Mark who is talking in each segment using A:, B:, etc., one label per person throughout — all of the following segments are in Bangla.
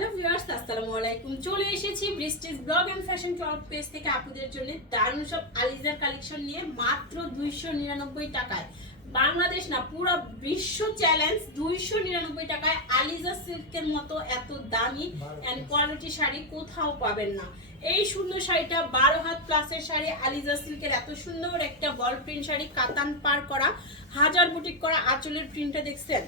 A: হ্যালো ভিউয়ার্স আসসালামু আলাইকুম। চলে এসেছি Brishti's blog and fashion club page থেকে আপুদের জন্য দারুণ সব আলিজার কালেকশন নিয়ে মাত্র দুইশো নিরানব্বই টাকায়। বাংলাদেশ না পুরো বিশ্ব চ্যালেঞ্জ দুইশো নিরানব্বই টাকায় আলিজা সিল্কের মতো এত দামি অ্যান্ড কোয়ালিটি শাড়ি কোথাও পাবেন না। এই সুন্দর শাড়িটা বারো হাত প্লাসের শাড়ি আলিজা সিল্কের এত সুন্দর একটা বল প্রিন্ট শাড়ি কাতান পার করা হাজার বুটিক করা আঁচলের প্রিন্টটা দেখছেন।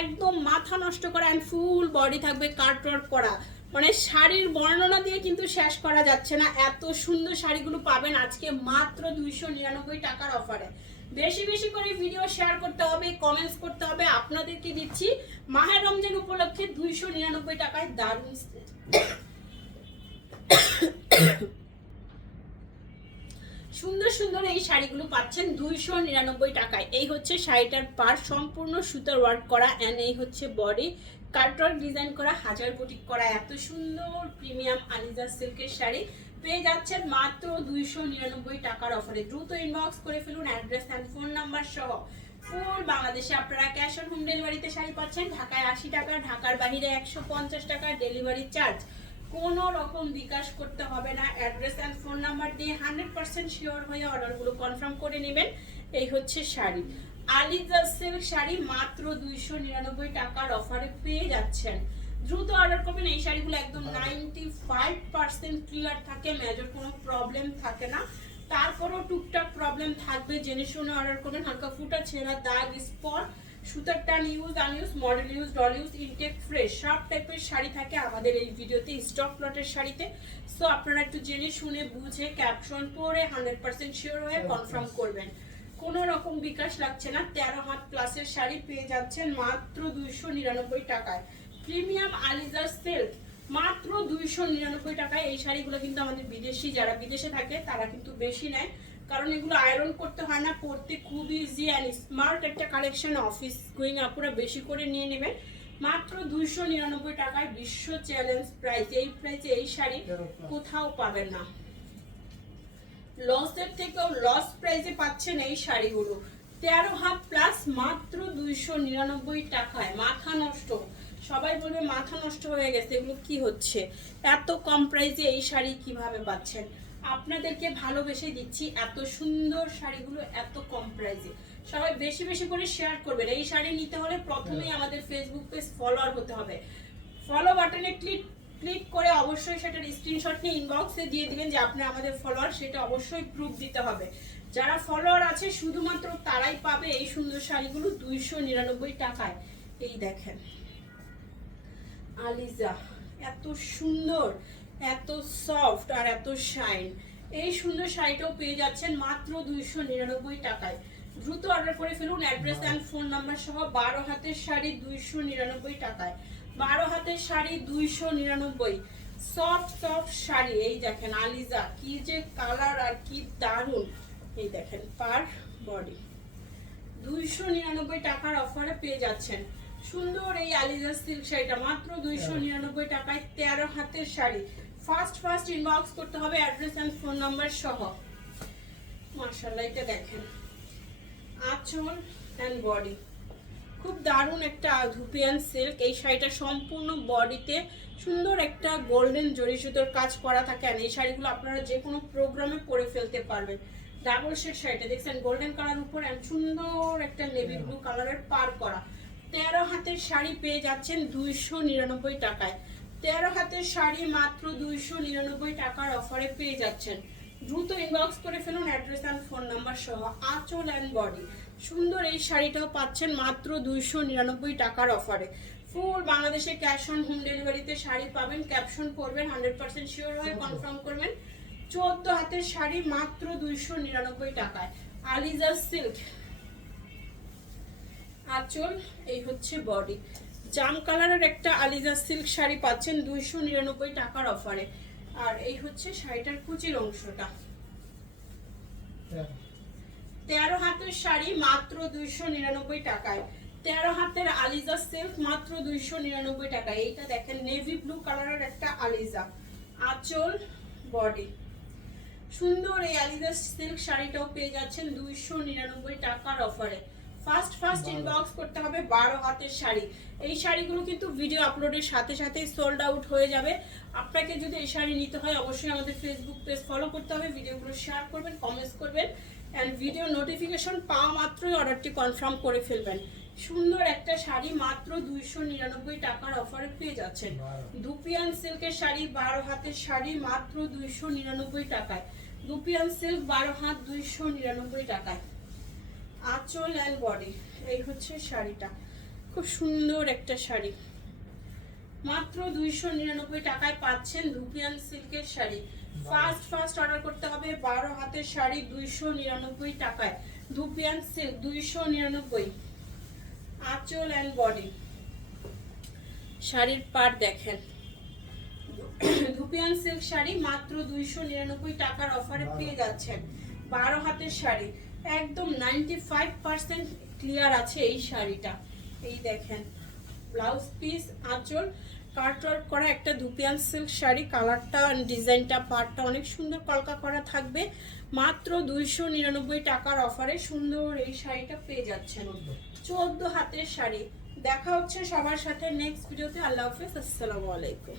A: একদম মাথা নষ্ট করা অ্যান্ড ফুল বডি থাকবে কাটওয়ার্ক করা। মানে শাড়ির বর্ণনা দিয়ে কিন্তু শেষ করা যাচ্ছে না। এত সুন্দর শাড়িগুলো পাবেন আজকে মাত্র দুইশো নিরানব্বই টাকার অফারে বেশি বেশি করে ভিডিও শেয়ার করতে হবে কমেন্টস করতে হবে। আপনাদেরকে দিচ্ছি মাহের রমজান উপলক্ষে দুইশো নিরানব্বই টাকায় দারুণ সুন্দর সুন্দর এই শাড়িগুলো পাচ্ছেন দুইশো নিরানব্বই টাকায়। এই হচ্ছে শাড়িটার পার সম্পূর্ণ সুতার ওয়ার্ক করা অ্যান্ড এই হচ্ছে বডি কাটওয়ার্ক ডিজাইন করা, হাজার বুটিক করা, এত সুন্দর প্রিমিয়াম আলিজা সিল্কের শাড়ি। পেয়ে যাচ্ছেন মাত্র দুইশো নিরানব্বই টাকার অফারে দ্রুত ইনবক্স করে ফেলুন অ্যাড্রেস অ্যান্ড ফোন নাম্বার সহ। ফুল বাংলাদেশে আপনারা ক্যাশ অন হোম ডেলিভারিতে শাড়ি পাচ্ছেন। ঢাকায় আশি টাকা, ঢাকার বাইরে একশো পঞ্চাশ টাকা ডেলিভারি চার্জ কোনো রকম বিকাশ করতে হবে না। অ্যাড্রেস অ্যান্ড ফোন নাম্বার দিয়ে হান্ড্রেড পার্সেন্ট শিওর হয়ে অর্ডারগুলো কনফার্ম করে নেবেন। এই হচ্ছে শাড়ি। আলিজা সিল্ক শাড়ি মাত্র দুইশো নিরানব্বই টাকার অফারে পেয়ে যাচ্ছেন। দ্রুত অর্ডার করবেন। এই শাড়িগুলো একদম নাইনটি ফাইভ পার্সেন্ট ক্লিয়ার থাকে মেজর কোনো প্রবলেম থাকে না। তারপরও টুকটাক প্রবলেম থাকবে জেনে শুনে অর্ডার করবেন। হালকা ফুটা ছেঁড়া দাগ স্পট সুতার টান use unused model use doll use intact fresh সব টাইপের শাড়ি থাকে আমাদের এই ভিডিওতে স্টক প্লটের শাড়িতে। সো আপনারা একটু জেনে শুনে বুঝে ক্যাপশন পরে হান্ড্রেড পার্সেন্ট শিওর হয়ে কনফার্ম করবেন। কোনো রকম বিকাশ লাগছে না তেরো হাত প্লাসের শাড়ি পেয়ে যাচ্ছেন মাত্র দুইশো নিরানব্বই টাকায়। প্রিমিয়াম আলিজার সেলফ মাত্র দুইশো নিরানব্বই টাকায়। এই শাড়িগুলো কিন্তু আমাদের বিদেশি যারা বিদেশে থাকে তারা কিন্তু বেশি নেয়। কারণ এগুলো আয়রন করতে হয় না পরতে খুব ইজি অ্যান্ড স্মার্ট একটা কালেকশন অফিস গোয়িং আপুরা বেশি করে নিয়ে নেবেন। মাত্র দুইশো নিরানব্বই টাকায় বিশ্ব চ্যালেঞ্জ প্রাইস এই প্রাইসে এই শাড়ি কোথাও পাবেন না। লসের থেকেও লস প্রাইসে পাচ্ছেন এই শাড়িগুলো। তেরো হাত প্লাস মাত্র দুইশো নিরানব্বই টাকায়, মাথা নষ্ট। সবাই বলবে মাথা নষ্ট হয়ে গেছে, এগুলো কি হচ্ছে? এত কম প্রাইসে এই শাড়ি কীভাবে পাচ্ছেন? আপনাদেরকে ভালোবেসে দিচ্ছি এত সুন্দর শাড়িগুলো এত কম প্রাইসে সবাই বেশি বেশি করে শেয়ার করবেন। এই শাড়ি নিতে হলে প্রথমেই আমাদের ফেসবুক পেজ ফলোয়ার হতে হবে। ফলো বাটনে ক্লিক ক্লিক করে অবশ্যই সেটার স্ক্রিনশট নিয়ে ইনবক্সে দিয়ে দিবেন যে আপনি আমাদের ফলোয়ার সেটা অবশ্যই প্রুফ দিতে হবে। যারা ফলোয়ার আছে শুধুমাত্র তারাই পাবে এই সুন্দর শাড়িগুলো দুইশো নিরানব্বই টাকায়। এই দেখেন। আলিজা এত সুন্দর। এত সফট আর এত শাইন এই সুন্দর শাড়িটাও পেয়ে যাচ্ছেন মাত্র দুইশো নিরানব্বই টাকায়। দ্রুত অর্ডার করে ফেলুন অ্যাড্রেস অ্যান্ড ফোন নাম্বার সহ বারো হাতের শাড়ি দুইশো নিরানব্বই টাকায়। বারো হাতের শাড়ি দুইশো নিরানব্বই। সফট সফট শাড়ি। এই দেখেন আলিজা কি যে কালার আর কি দারুণ। এই দেখেন পার বডি দুইশো নিরানব্বই টাকার অফারে পেয়ে যাচ্ছেন। সুন্দর এই আলিজা সিল্ক শাড়িটা মাত্র দুইশো নিরানব্বই টাকায় তেরো হাতের শাড়ি। ফার্স্ট ফার্স্ট ইনবক্স করতে হবে অ্যাড্রেস অ্যান্ড ফোন নাম্বার সহ। মার্শাল্লাহ এটা দেখেন। আঁচল অ্যান্ড বডি খুব দারুণ একটা ধুপিয়ান সিল্ক এই শাড়িটা সম্পূর্ণ বডিতে সুন্দর একটা গোল্ডেন জরি সুতোর কাজ করা থাকে। এই শাড়িগুলো আপনারা যে কোনো প্রোগ্রামে পরে ফেলতে পারবেন। ডাবল শেড শাড়িটা, দেখছেন? গোল্ডেন কালার উপর and সুন্দর একটা নেভি ব্লু কালারের পার করা। তেরো হাতের শাড়ি পেয়ে যাচ্ছেন দুইশো নিরানব্বই টাকায়। তেরো হাতের শাড়ি মাত্র দুইশো নিরানব্বই টাকার অফারে পেয়ে যাচ্ছেন। দ্রুত ইনবক্স করে ফেলুন অ্যাড্রেস অ্যান্ড ফোন নাম্বার সহ আঁচল অ্যান্ড বডি সুন্দর এই শাড়িটাও পাচ্ছেন মাত্র দুইশো নিরানব্বই টাকার অফারে ফুল বাংলাদেশে ক্যাশ অন হোম ডেলিভারিতে শাড়ি পাবেন ক্যাপশন করবেন হান্ড্রেড পার্সেন্ট শিওর হয়ে কনফার্ম করবেন। চোদ্দ হাতের শাড়ি মাত্র দুইশো নিরানব্বই টাকায়। আলিজা সিল্ক আঁচল, এই হচ্ছে বডি জাম কালারের একটা আলিজা সিল্ক শাড়ি পাচ্ছেন দুইশো নিরানব্বই টাকার অফারে। আর এই হচ্ছে শাড়িটার কুচির অংশটা। তেরো হাতের শাড়ি মাত্র দুইশো নিরানব্বই টাকায়। তেরো হাতের আলিজা সিল্ক মাত্র দুইশো নিরানব্বই টাকায়। এইটা দেখেন নেভি ব্লু কালারের একটা আলিজা। আঁচল বডি সুন্দর এই আলিজা সিল্ক শাড়িটাও পেয়ে যাচ্ছেন দুইশো নিরানব্বই টাকার অফারে। ফার্স্ট ফার্স্ট ইনবক্স করতে হবে বারো হাতের শাড়ি। এই শাড়িগুলো কিন্তু ভিডিও আপলোডের সাথে সাথেই সোল্ড আউট হয়ে যাবে। আপনাকে যদি এই শাড়ি নিতে হয় অবশ্যই আমাদের ফেসবুক পেজ ফলো করতে হবে। ভিডিওগুলো শেয়ার করবেন কমেন্টস করবেন অ্যান্ড ভিডিও নোটিফিকেশন পাওয়া মাত্রই অর্ডারটি কনফার্ম করে ফেলবেন। সুন্দর একটা শাড়ি মাত্র দুইশো নিরানব্বই টাকার অফারে পেয়ে যাচ্ছেন। দুপিয়ান সিল্কের শাড়ি বারো হাতের শাড়ি মাত্র দুইশো নিরানব্বই টাকায়। দুপিয়ান সিল্ক বারো হাত দুইশো নিরানব্বই টাকায়। আঁচল অ্যান্ড বডি এই হচ্ছে শাড়িটা। খুব সুন্দর একটা শাড়ি। মাত্র দুইশো নিরানব্বই টাকায় পাচ্ছেন ধুপিয়ান সিল্কের শাড়ি। ফার্স্ট ফার্স্ট অর্ডার করতে হবে বারো হাতের শাড়ি দুইশো নিরানব্বই টাকায়। ধুপিয়ান সিল্ক দুইশো নিরানব্বই। আঁচল অ্যান্ড বডি শাড়ির পাট দেখেন। ধুপিয়ান সিল্ক শাড়ি মাত্র দুইশো নিরানব্বই টাকার অফারে পেয়ে যাচ্ছেন। বারো হাতের শাড়ি। একদম নাইনটি ফাইভ পার্সেন্ট ক্লিয়ার আছে এই শাড়িটা। এই দেখেন ব্লাউজ পিস আঁচল কাটওয়ার্ক করা একটা ধুপিয়ান সিল্ক শাড়ি কালারটা ডিজাইনটা পার্টটা অনেক সুন্দর কলকা করা থাকবে। মাত্র দুইশো নিরানব্বই টাকার অফারে সুন্দর এই শাড়িটা পেয়ে যাচ্ছেন। চোদ্দ হাতের শাড়ি। দেখা হচ্ছে সবার সাথে নেক্সট ভিডিওতে আল্লাহ হাফেজ, আসসালামু আলাইকুম।